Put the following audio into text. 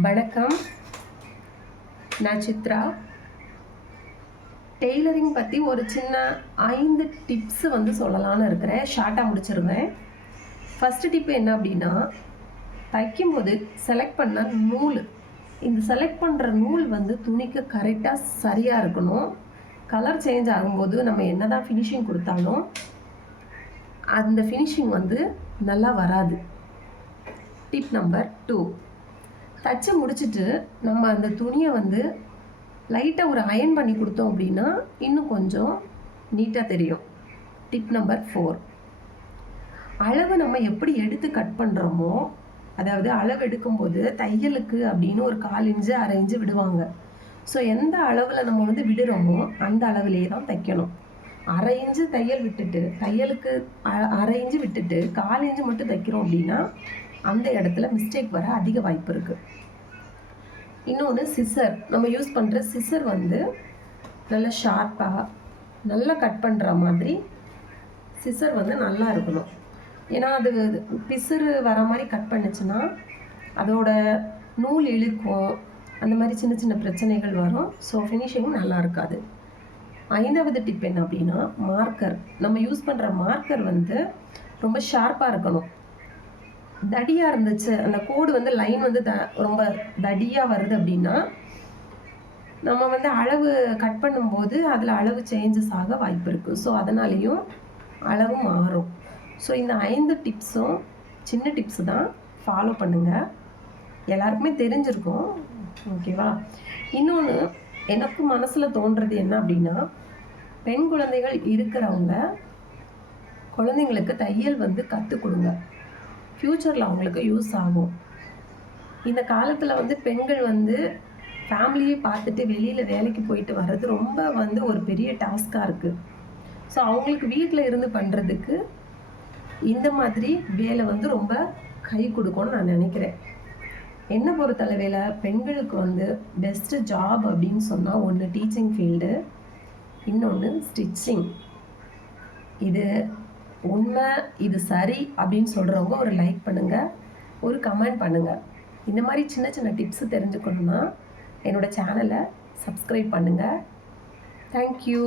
வணக்கம், நான் சித்ரா. டெய்லரிங் பற்றி ஒரு சின்ன 5 டிப்ஸ் சொல்லலான்னு இருக்கிறேன். ஷார்ட்டாக முடிச்சிருவேன். ஃபஸ்ட்டு டிப்பு என்ன அப்படின்னா, தைக்கும்போது செலக்ட் பண்ண நூல், இந்த செலக்ட் பண்ணுற நூல் துணிக்கு கரெக்டாக சரியாக இருக்கணும். கலர் சேஞ்ச் ஆகும்போது நம்ம என்ன தான் ஃபினிஷிங் கொடுத்தாலும் அந்த ஃபினிஷிங் நல்லா வராது. டிப் நம்பர் 2, தச்சு முடிச்சுட்டு நம்ம அந்த துணியை லைட்டாக ஒரு அயன் பண்ணி கொடுத்தோம் அப்படின்னா இன்னும் கொஞ்சம் நீட்டாக தெரியும். டிப் நம்பர் 4, அளவு நம்ம எப்படி எடுத்து கட் பண்ணுறோமோ, அதாவது அளவு எடுக்கும்போது தையலுக்கு அப்படின்னு ஒரு 1/4 இன்ச்சு 1/2 இன்ச்சு விடுவாங்க. ஸோ எந்த அளவில் நம்ம விடுறோமோ அந்த அளவுலேயே தான் தைக்கணும். 1/2 இன்ச்சு தையல் விட்டுட்டு, தையலுக்கு 1/2 இன்ச்சு விட்டுட்டு 1/4 இன்ச்சு மட்டும் தைக்கிறோம் அப்படின்னா அந்த இடத்துல மிஸ்டேக் வர அதிக வாய்ப்பு இருக்குது. இன்னொன்று, சிசர். நம்ம யூஸ் பண்ணுற சிசர் நல்லா ஷார்ப்பாக நல்லா கட் பண்ணுற மாதிரி சிசர் நல்லா இருக்கணும். ஏன்னா அது பிசுறு வர மாதிரி கட் பண்ணுச்சுன்னா அதோட நூல் இழுக்கும், அந்த மாதிரி சின்ன சின்ன பிரச்சனைகள் வரும். ஸோ ஃபினிஷிங்கும் நல்லா இருக்காது. 5வது டிப் என்ன அப்படின்னா, மார்க்கர். நம்ம யூஸ் பண்ணுற மார்க்கர் ரொம்ப ஷார்ப்பாக இருக்கணும். தடியாக இருந்துச்சு, அந்த கோடு லைன் ரொம்ப தடியாக வருது அப்படின்னா நம்ம அளவு கட் பண்ணும்போது அதில் அளவு சேஞ்சஸ் ஆக வாய்ப்பு இருக்குது. ஸோ அதனாலேயும் அளவு மாறும். ஸோ இந்த 5 டிப்ஸும் சின்ன டிப்ஸ் தான், ஃபாலோ பண்ணுங்கள். எல்லாருக்குமே தெரிஞ்சிருக்கும், ஓகேவா? இன்னொன்று எனக்கு மனசில் தோன்றது என்ன அப்படின்னா, பெண் குழந்தைகள் இருக்கிறவங்க குழந்தைங்களுக்கு தையல் கற்றுக் கொடுங்க. ஃப்யூச்சரில் அவங்களுக்கு யூஸ் ஆகும். இந்த காலத்தில் பெண்கள் ஃபேமிலியை பார்த்துட்டு வெளியில் வேலைக்கு போயிட்டு வர்றது ரொம்ப ஒரு பெரிய டாஸ்காக இருக்குது. ஸோ அவங்களுக்கு வீட்டில் இருந்து பண்ணுறதுக்கு இந்த மாதிரி வேலை ரொம்ப கை கொடுக்கும்னு நான் நினைக்கிறேன். என்னை பொறுத்தளவில் பெண்களுக்கு பெஸ்ட்டு ஜாப் அப்படின்னு சொன்னால் ஒன்று டீச்சிங் ஃபீல்டு, இன்னொன்று ஸ்டிச்சிங். இது உண்மை, இது சரி அப்படின்னு சொல்கிறவங்க ஒரு லைக் பண்ணுங்கள், ஒரு கமெண்ட் பண்ணுங்கள். இந்த மாதிரி சின்ன சின்ன டிப்ஸு தெரிஞ்சுக்கணுன்னா என்னோடய சேனலை சப்ஸ்கிரைப் பண்ணுங்கள். தேங்க்யூ.